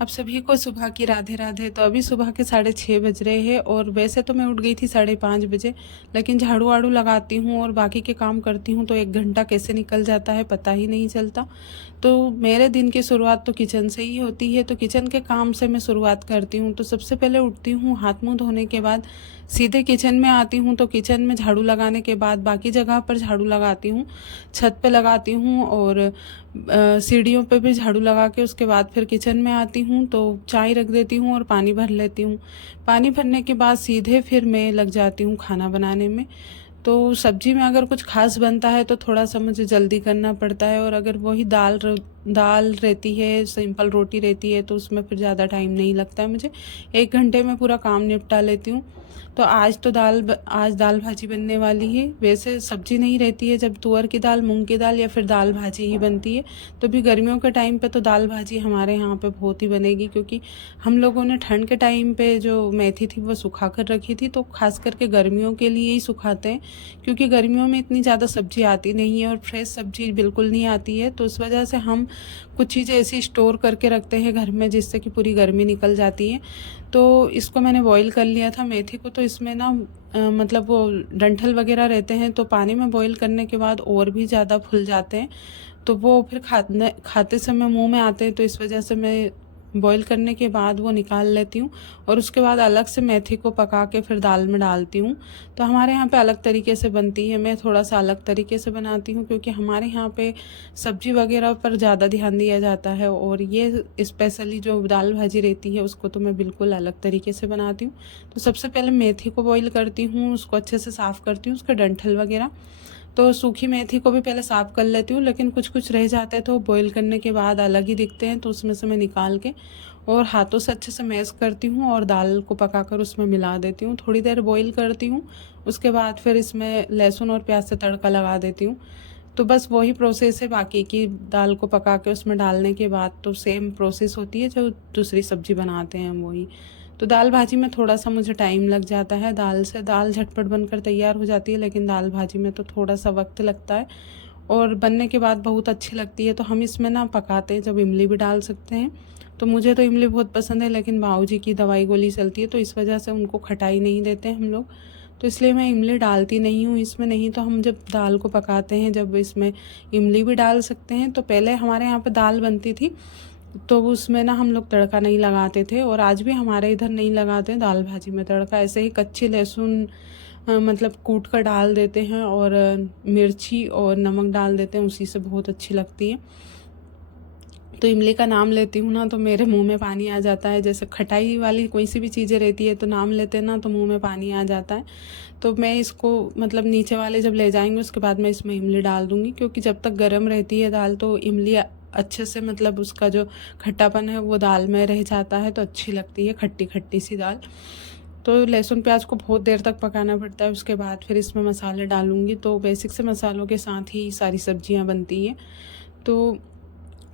आप सभी को सुबह की राधे राधे। तो अभी सुबह के 6:30 बज रहे हैं और वैसे तो मैं उठ गई थी 5:30 बजे, लेकिन झाड़ू वाड़ू लगाती हूँ और बाकी के काम करती हूँ तो 1 घंटा कैसे निकल जाता है पता ही नहीं चलता। तो मेरे दिन की शुरुआत तो किचन से ही होती है, तो किचन के काम से मैं शुरुआत करती हूँ। तो सबसे पहले उठती हूँ, हाथ मुँह धोने के बाद सीधे किचन में आती हूँ। तो किचन में झाड़ू लगाने के बाद बाकी जगह पर झाड़ू लगाती हूँ, छत पे लगाती हूँ और सीढ़ियों पे भी झाड़ू लगा के उसके बाद फिर किचन में आती हूँ। तो चाय रख देती हूँ और पानी भर लेती हूँ। पानी भरने के बाद सीधे फिर मैं लग जाती हूँ खाना बनाने में। तो सब्जी में अगर कुछ खास बनता है तो थोड़ा सा मुझे जल्दी करना पड़ता है, और अगर वही दाल रहती है, सिंपल रोटी रहती है, तो उसमें फिर ज़्यादा टाइम नहीं लगता है मुझे। 1 घंटे में पूरा काम निपटा लेती हूँ। तो आज दाल भाजी बनने वाली है। वैसे सब्जी नहीं रहती है, जब तुअर की दाल, मूंग की दाल या फिर दाल भाजी ही बनती है। तो भी गर्मियों के टाइम पे तो दाल भाजी हमारे यहाँ पे बहुत ही बनेगी, क्योंकि हम लोगों ने ठंड के टाइम पे जो मेथी थी वो सुखा कर रखी थी। तो खास करके गर्मियों के लिए ही सुखाते हैं, क्योंकि गर्मियों में इतनी ज़्यादा सब्जी आती नहीं है और फ्रेश सब्जी बिल्कुल नहीं आती है। तो उस वजह से हम कुछ चीज़ें ऐसी स्टोर करके रखते हैं घर में, जिससे कि पूरी गर्मी निकल जाती है। तो इसको मैंने बॉईल कर लिया था मेथी को। तो इसमें ना मतलब वो डंठल वगैरह रहते हैं, तो पानी में बॉईल करने के बाद और भी ज़्यादा फूल जाते हैं। तो वो फिर खाते समय मुंह में आते हैं, तो इस वजह से मैं बॉईल करने के बाद वो निकाल लेती हूँ और उसके बाद अलग से मेथी को पका के फिर दाल में डालती हूँ। तो हमारे यहाँ पे अलग तरीके से बनती है, मैं थोड़ा सा अलग तरीके से बनाती हूँ, क्योंकि हमारे यहाँ पे सब्जी वगैरह पर ज़्यादा ध्यान दिया जाता है। और ये स्पेशली जो दाल भाजी रहती है उसको तो मैं बिल्कुल अलग तरीके से बनाती हूँ। तो सबसे पहले मेथी को बॉईल करती हूँ, उसको अच्छे से साफ़ करती हूँ, उसके डंठल वगैरह। तो सूखी मेथी को भी पहले साफ़ कर लेती हूँ, लेकिन कुछ कुछ रह जाते हैं तो बॉईल करने के बाद अलग ही दिखते हैं, तो उसमें से मैं निकाल के और हाथों से अच्छे से मैश करती हूँ और दाल को पकाकर उसमें मिला देती हूँ। थोड़ी देर बॉईल करती हूँ, उसके बाद फिर इसमें लहसुन और प्याज से तड़का लगा देती हूँ। तो बस वही प्रोसेस है, बाकी की दाल को पका के उसमें डालने के बाद तो सेम प्रोसेस होती है जो दूसरी सब्जी बनाते हैं हम वही। तो दाल भाजी में थोड़ा सा मुझे टाइम लग जाता है, दाल झटपट बनकर तैयार हो जाती है, लेकिन दाल भाजी में तो थोड़ा सा वक्त लगता है और बनने के बाद बहुत अच्छी लगती है। तो हम इसमें ना पकाते हैं जब इमली भी डाल सकते हैं। तो मुझे तो इमली बहुत पसंद है, लेकिन बाबूजी की दवाई गोली चलती है, तो इस वजह से उनको खटाई नहीं देते हम लोग, तो इसलिए मैं इमली डालती नहीं हूँ इसमें। नहीं तो हम जब दाल को पकाते हैं, जब इसमें इमली भी डाल सकते हैं। तो पहले हमारे यहाँ पे दाल बनती थी तो उसमें ना हम लोग तड़का नहीं लगाते थे, और आज भी हमारे इधर नहीं लगाते हैं दाल भाजी में तड़का। ऐसे ही कच्ची लहसुन मतलब कूट कर डाल देते हैं और मिर्ची और नमक डाल देते हैं, उसी से बहुत अच्छी लगती है। तो इमली का नाम लेती हूँ ना तो मेरे मुंह में पानी आ जाता है। जैसे खटाई वाली कोई सी भी चीज़ें रहती है तो नाम लेते हैं ना तो मुंह में पानी आ जाता है। तो मैं इसको मतलब नीचे वाले जब ले जाएंगे उसके बाद मैं इसमें इमली डाल दूँगी, क्योंकि जब तक गर्म रहती है दाल तो इमली अच्छे से मतलब उसका जो खट्टापन है वो दाल में रह जाता है, तो अच्छी लगती है खट्टी खट्टी सी दाल। तो लहसुन प्याज को बहुत देर तक पकाना पड़ता है, उसके बाद फिर इसमें मसाले डालूँगी। तो बेसिक से मसालों के साथ ही सारी सब्जियाँ बनती हैं। तो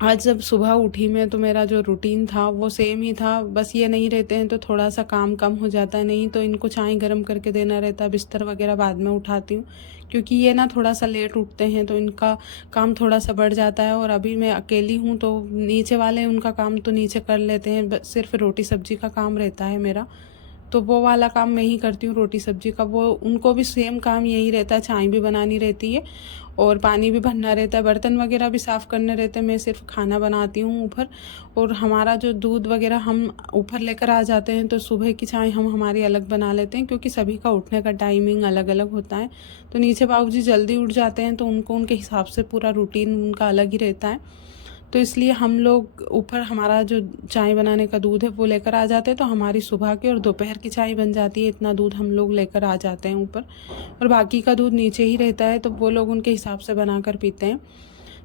आज जब सुबह उठी मैं तो मेरा जो रूटीन था वो सेम ही था, बस ये नहीं रहते हैं तो थोड़ा सा काम कम हो जाता है। नहीं तो इनको चाय गर्म करके देना रहता है, बिस्तर वगैरह बाद में उठाती हूँ, क्योंकि ये ना थोड़ा सा लेट उठते हैं तो इनका काम थोड़ा सा बढ़ जाता है। और अभी मैं अकेली हूँ तो नीचे वाले उनका काम तो नीचे कर लेते हैं, सिर्फ रोटी सब्जी का काम रहता है मेरा। तो वो वाला काम मैं ही करती हूँ रोटी सब्जी का। वो उनको भी सेम काम यही रहता है, चाय भी बनानी रहती है और पानी भी भरना रहता है, बर्तन वगैरह भी साफ़ करने रहते हैं। मैं सिर्फ खाना बनाती हूँ ऊपर, और हमारा जो दूध वगैरह हम ऊपर लेकर आ जाते हैं। तो सुबह की चाय हम हमारी अलग बना लेते हैं, क्योंकि सभी का उठने का टाइमिंग अलग अलग होता है। तो नीचे बाबूजी जल्दी उठ जाते हैं तो उनको उनके हिसाब से पूरा रूटीन उनका अलग ही रहता है। तो इसलिए हम लोग ऊपर हमारा जो चाय बनाने का दूध है वो लेकर आ जाते हैं, तो हमारी सुबह की और दोपहर की चाय बन जाती है। इतना दूध हम लोग लेकर आ जाते हैं ऊपर, और बाकी का दूध नीचे ही रहता है, तो वो लोग उनके हिसाब से बनाकर पीते हैं।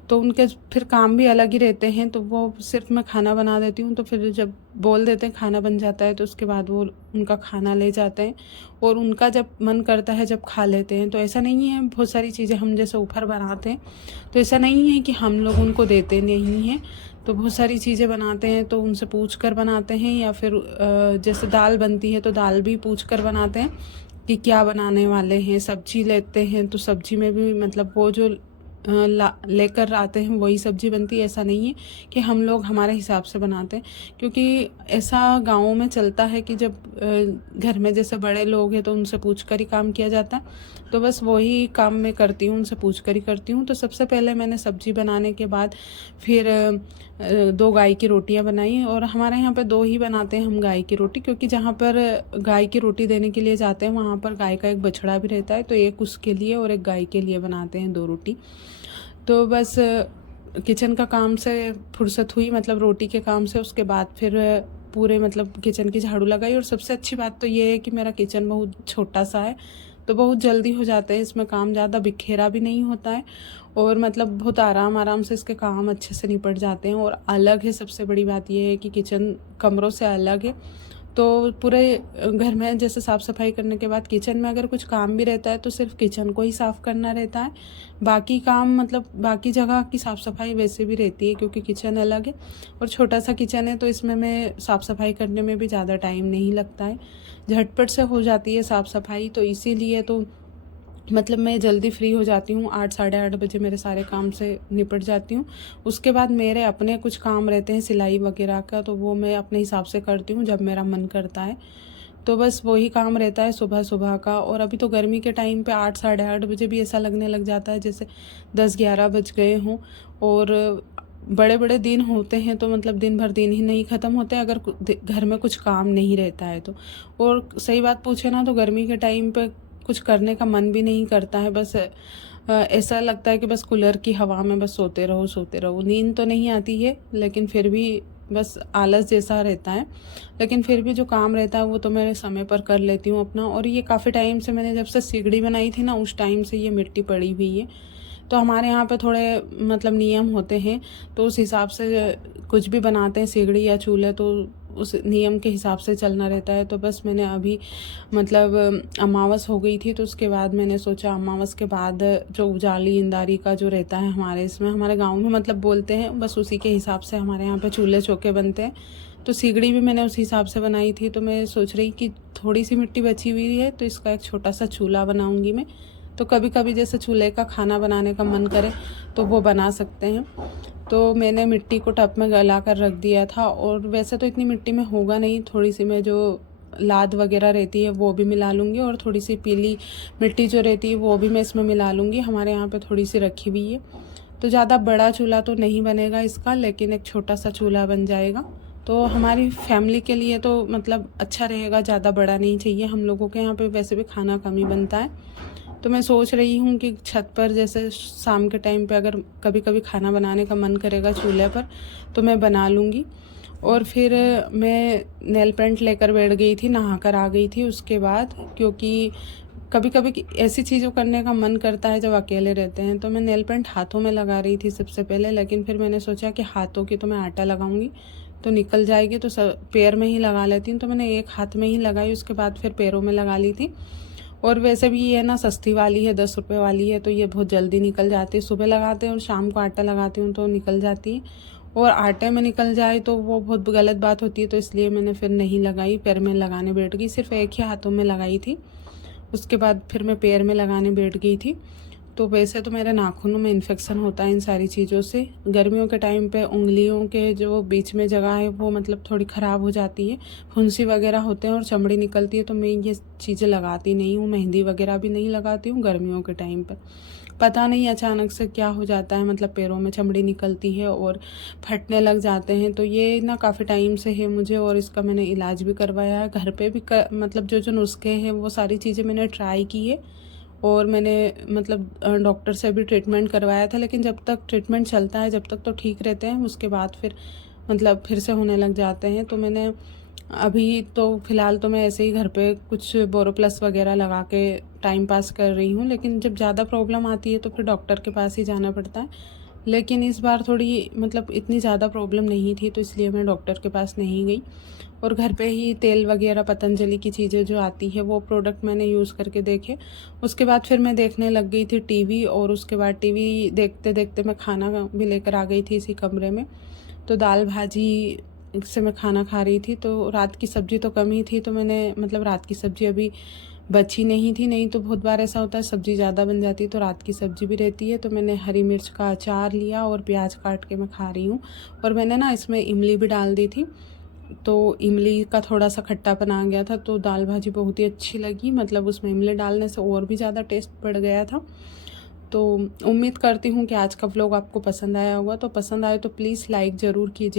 तो उनके फिर काम भी अलग ही रहते हैं। तो वो सिर्फ मैं खाना बना देती हूँ, तो फिर जब बोल देते हैं खाना बन जाता है तो उसके बाद वो उनका खाना ले जाते हैं, और उनका जब मन करता है जब खा लेते हैं। तो ऐसा नहीं है बहुत सारी चीज़ें हम जैसे ऊपर बनाते हैं तो ऐसा नहीं है कि हम लोग उनको देते नहीं हैं। तो बहुत सारी चीज़ें बनाते हैं तो उनसे पूछ कर बनाते हैं, या फिर जैसे दाल बनती है तो दाल भी पूछ कर बनाते हैं कि क्या बनाने वाले हैं। सब्जी लेते हैं तो सब्जी में भी मतलब वो जो लेकर आते हैं वही सब्ज़ी बनती है। ऐसा नहीं है कि हम लोग हमारे हिसाब से बनाते हैं, क्योंकि ऐसा गाँवों में चलता है कि जब घर में जैसे बड़े लोग हैं तो उनसे पूछ कर ही काम किया जाता है। तो बस वही काम मैं करती हूँ, उनसे पूछ कर ही करती हूँ। तो सबसे पहले मैंने सब्ज़ी बनाने के बाद फिर 2 गाय की रोटियां बनाई, और हमारे यहाँ पे 2 ही बनाते हैं हम गाय की रोटी, क्योंकि जहाँ पर गाय की रोटी देने के लिए जाते हैं वहाँ पर गाय का एक बछड़ा भी रहता है, तो एक उसके लिए और एक गाय के लिए बनाते हैं 2 रोटी। तो बस किचन का काम से फुर्सत हुई, मतलब रोटी के काम से, उसके बाद फिर पूरे मतलब किचन की झाड़ू लगाई। और सबसे अच्छी बात तो ये है कि मेरा किचन बहुत छोटा सा है, तो बहुत जल्दी हो जाते हैं इसमें काम, ज़्यादा बिखेरा भी नहीं होता है, और मतलब बहुत आराम से इसके काम अच्छे से निपट जाते हैं। और अलग है, सबसे बड़ी बात यह है कि किचन कमरों से अलग है, तो पूरे घर में जैसे साफ़ सफाई करने के बाद किचन में अगर कुछ काम भी रहता है तो सिर्फ किचन को ही साफ़ करना रहता है। बाकी काम मतलब बाकी जगह की साफ़ सफाई वैसे भी रहती है, क्योंकि किचन अलग है और छोटा सा किचन है, तो इसमें मैं साफ़ सफाई करने में भी ज़्यादा टाइम नहीं लगता है, झटपट से हो जाती है साफ़ सफाई। तो इसीलिए तो मतलब मैं जल्दी फ्री हो जाती हूँ, 8 साढ़े 8 बजे मेरे सारे काम से निपट जाती हूँ। उसके बाद मेरे अपने कुछ काम रहते हैं सिलाई वगैरह का, तो वो मैं अपने हिसाब से करती हूँ जब मेरा मन करता है। तो बस वही काम रहता है सुबह सुबह का। और अभी तो गर्मी के टाइम पे 8 साढ़े 8 बजे भी ऐसा लगने लग जाता है जैसे 10-11 बज गए हों। और बड़े बड़े दिन होते हैं तो मतलब दिन भर दिन ही नहीं ख़त्म होते अगर घर में कुछ काम नहीं रहता है तो। और सही बात पूछे ना, तो गर्मी के टाइम पे कुछ करने का मन भी नहीं करता है, बस ऐसा लगता है कि बस कूलर की हवा में बस सोते रहो। नींद तो नहीं आती है, लेकिन फिर भी बस आलस जैसा रहता है। लेकिन फिर भी जो काम रहता है वो तो मैं समय पर कर लेती हूँ अपना। और ये काफ़ी टाइम से, मैंने जब से सिगड़ी बनाई थी ना, उस टाइम से ये मिट्टी पड़ी हुई है। तो हमारे यहाँ पे थोड़े मतलब नियम होते हैं, तो उस हिसाब से कुछ भी बनाते हैं सिगड़ी या चूल्हे, तो उस नियम के हिसाब से चलना रहता है। तो बस मैंने अभी मतलब अमावस हो गई थी, तो उसके बाद मैंने सोचा अमावस के बाद जो उजाली इंदारी का जो रहता है हमारे इसमें, हमारे गांव में मतलब बोलते हैं, बस उसी के हिसाब से हमारे यहाँ पे चूल्हे चौके बनते हैं। तो सिगड़ी भी मैंने उस हिसाब से बनाई थी। तो मैं सोच रही कि थोड़ी सी मिट्टी बची हुई है तो इसका एक छोटा सा चूल्हा बनाऊँगी मैं। तो कभी कभी जैसे चूल्हे का खाना बनाने का मन करे तो वो बना सकते हैं। तो मैंने मिट्टी को टब में गला कर रख दिया था, और वैसे तो इतनी मिट्टी में होगा नहीं, थोड़ी सी मैं जो लाद वगैरह रहती है वो भी मिला लूँगी, और थोड़ी सी पीली मिट्टी जो रहती है वो भी मैं इसमें मिला लूँगी। हमारे यहाँ पे थोड़ी सी रखी हुई है। तो ज़्यादा बड़ा चूल्हा तो नहीं बनेगा इसका, लेकिन एक छोटा सा चूल्हा बन जाएगा। तो हमारी फैमिली के लिए तो मतलब अच्छा रहेगा, ज़्यादा बड़ा नहीं चाहिए। हम लोगों के यहाँ पे वैसे भी खाना कम ही बनता है। तो मैं सोच रही हूँ कि छत पर जैसे शाम के टाइम पे अगर कभी कभी खाना बनाने का मन करेगा चूल्हे पर, तो मैं बना लूँगी। और फिर मैं नेल पेंट लेकर बैठ गई थी, नहा कर आ गई थी उसके बाद, क्योंकि कभी कभी ऐसी चीज़ों करने का मन करता है जब अकेले रहते हैं। तो मैं नेल पेंट हाथों में लगा रही थी सबसे पहले, लेकिन फिर मैंने सोचा कि हाथों की तो मैं आटा लगाऊंगी तो निकल जाएगी, तो पैर में ही लगा लेती हूँ। तो मैंने एक हाथ में ही लगाई, उसके बाद फिर पैरों में लगा ली थी। और वैसे भी ये ना सस्ती वाली है, 10 रुपये वाली है, तो ये बहुत जल्दी निकल जाती है। सुबह लगाते हैं और शाम को आटा लगाती हूँ तो निकल जाती है। और आटे में निकल जाए तो वो बहुत गलत बात होती है, तो इसलिए मैंने फिर नहीं लगाई, पैर में लगाने बैठ गई। सिर्फ एक ही हाथों में लगाई थी, उसके बाद फिर मैं पैर में लगाने बैठ गई थी। तो वैसे तो मेरे नाखूनों में इन्फेक्शन होता है इन सारी चीज़ों से। गर्मियों के टाइम पे उंगलियों के जो बीच में जगह है वो मतलब थोड़ी ख़राब हो जाती है, फुंसी वगैरह होते हैं और चमड़ी निकलती है। तो मैं ये चीज़ें लगाती नहीं हूँ, मेहंदी वगैरह भी नहीं लगाती हूँ गर्मियों के टाइम पे। पता नहीं अचानक से क्या हो जाता है, मतलब पैरों में चमड़ी निकलती है और फटने लग जाते हैं। तो ये ना काफ़ी टाइम से है मुझे, और इसका मैंने इलाज भी करवाया है घर पे भी मतलब जो नुस्खे हैं वो सारी चीज़ें मैंने ट्राई की है। और मैंने मतलब डॉक्टर से भी ट्रीटमेंट करवाया था, लेकिन जब तक ट्रीटमेंट चलता है जब तक तो ठीक रहते हैं, उसके बाद फिर मतलब फिर से होने लग जाते हैं। तो मैंने अभी तो फ़िलहाल तो मैं ऐसे ही घर पे कुछ बोरोप्लस वगैरह लगा के टाइम पास कर रही हूँ, लेकिन जब ज़्यादा प्रॉब्लम आती है तो फिर डॉक्टर के पास ही जाना पड़ता है। लेकिन इस बार थोड़ी मतलब इतनी ज़्यादा प्रॉब्लम नहीं थी, तो इसलिए मैं डॉक्टर के पास नहीं गई, और घर पे ही तेल वगैरह पतंजलि की चीज़ें जो आती है वो प्रोडक्ट मैंने यूज़ करके देखे। उसके बाद फिर मैं देखने लग गई थी टीवी, और उसके बाद टीवी देखते देखते मैं खाना भी लेकर आ गई थी इसी कमरे में। तो दाल भाजी से मैं खाना खा रही थी। तो रात की सब्ज़ी तो कम ही थी, तो मैंने मतलब रात की सब्ज़ी अभी बची नहीं थी, नहीं तो बहुत बार ऐसा होता है सब्ज़ी ज़्यादा बन जाती है तो रात की सब्ज़ी भी रहती है। तो मैंने हरी मिर्च का अचार लिया और प्याज काट के मैं खा रही हूँ। और मैंने ना इसमें इमली भी डाल दी थी, तो इमली का थोड़ा सा खट्टापन आ गया था, तो दाल भाजी बहुत ही अच्छी लगी। मतलब उसमें इमली डालने से और भी ज़्यादा टेस्ट बढ़ गया था। तो उम्मीद करती हूँ कि आज का व्लॉग आपको पसंद आया होगा। तो पसंद आए तो प्लीज़ लाइक ज़रूर कीजिए।